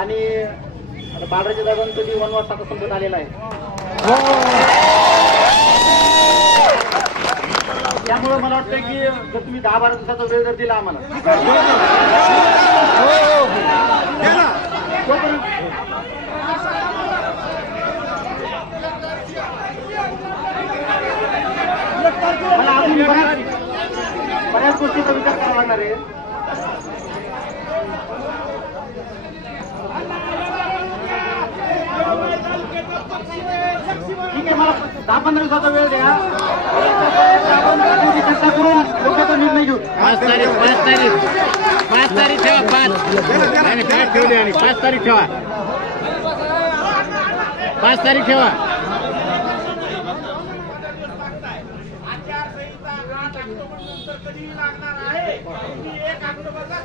आणि बाळराजे दादांचा वनवास आता संपत आलेला आहे. त्यामुळे मला वाटतं की जर तुम्ही 10-12 दिवसाचा वेळ जर दिला आम्हाला मला अजून बऱ्याच गोष्टीचा विचार करावा लागणार आहे. ठीक आहे, मला 10-15 दिवसाचा वेळ द्या. आपण चर्चा करून लोकांचा निर्णय घेऊ. 5 तारीख ठेवा. 5 ठेवले आणि 5 तारीख ठेवा. 5 तारीख ठेवा. आचारसंहिता 8 ऑक्टोबर नंतर कधी लागणार आहे. 1 ऑक्टोबरला